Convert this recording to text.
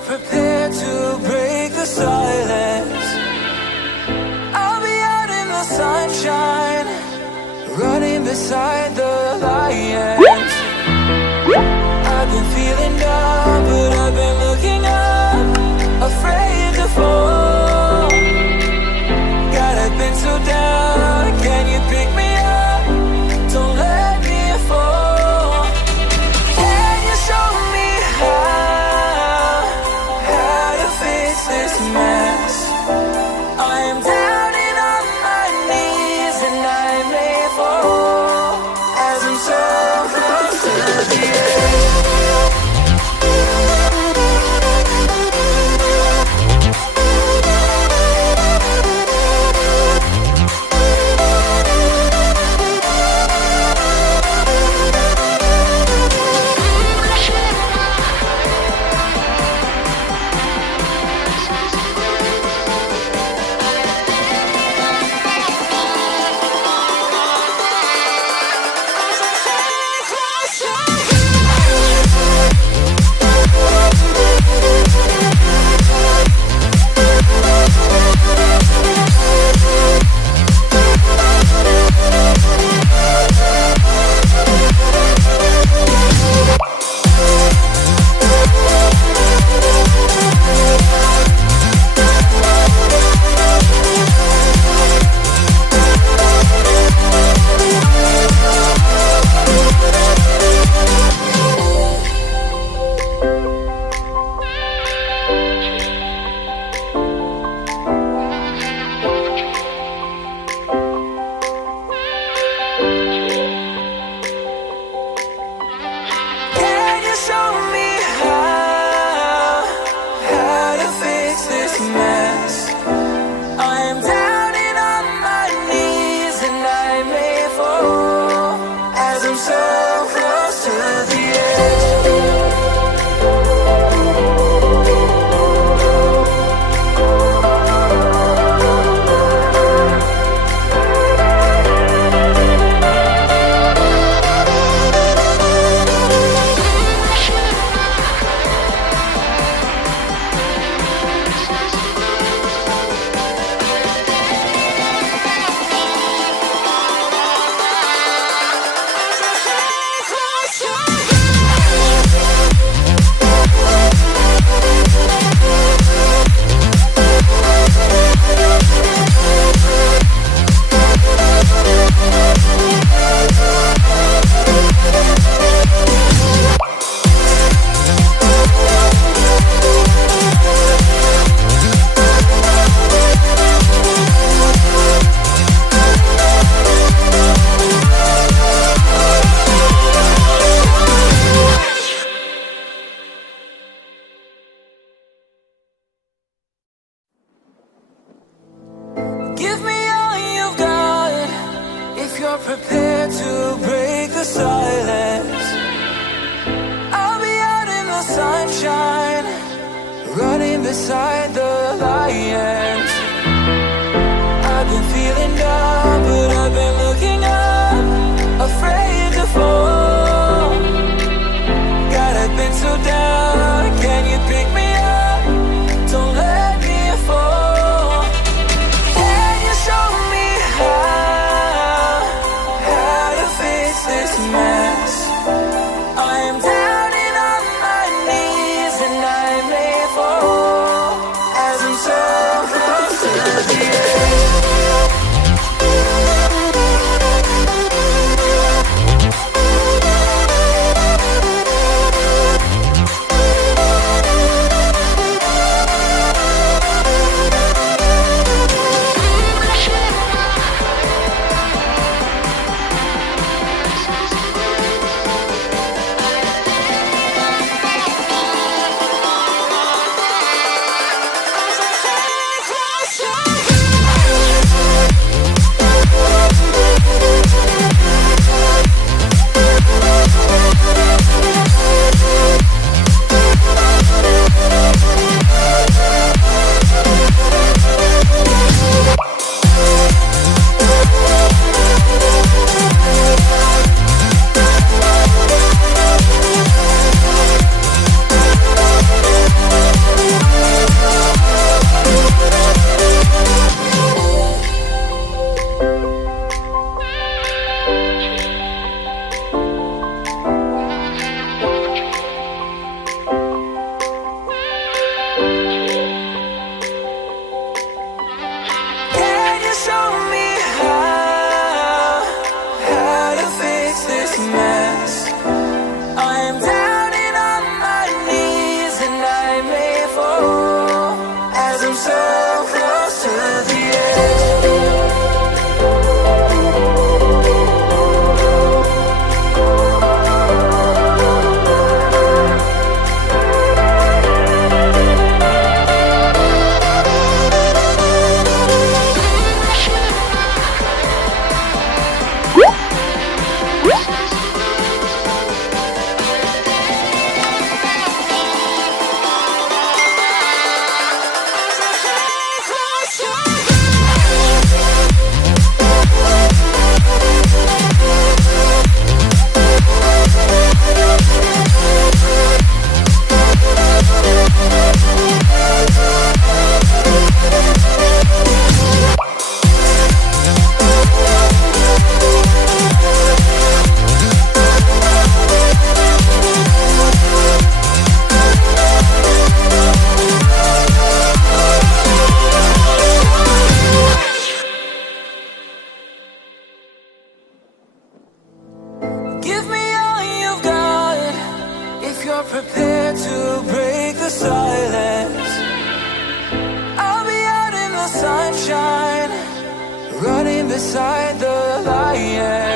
you're prepared to break the silence, I'll be out in the sunshine, running beside the lions. I've been feeling down, but I've been looking up, afraid to fall. God, I've been so down, can you pick me up? Don't let me fall. Can you show me how to fix this mess? I am down and on my knees, and I may fall as I'm so close to the edge. Prepared to break the silence, I'll be out in the sunshine, running beside the lions. I've been feeling down, but I've been looking up, afraid to fall. God, I've been so down, can you pick me up? Don't let me fall. Can you show me how to fix this mess? I am down and on my knees, and I may fall as I'm so close to the edge. are prepared to break the silence, I'll be out in the sunshine, running beside the lion.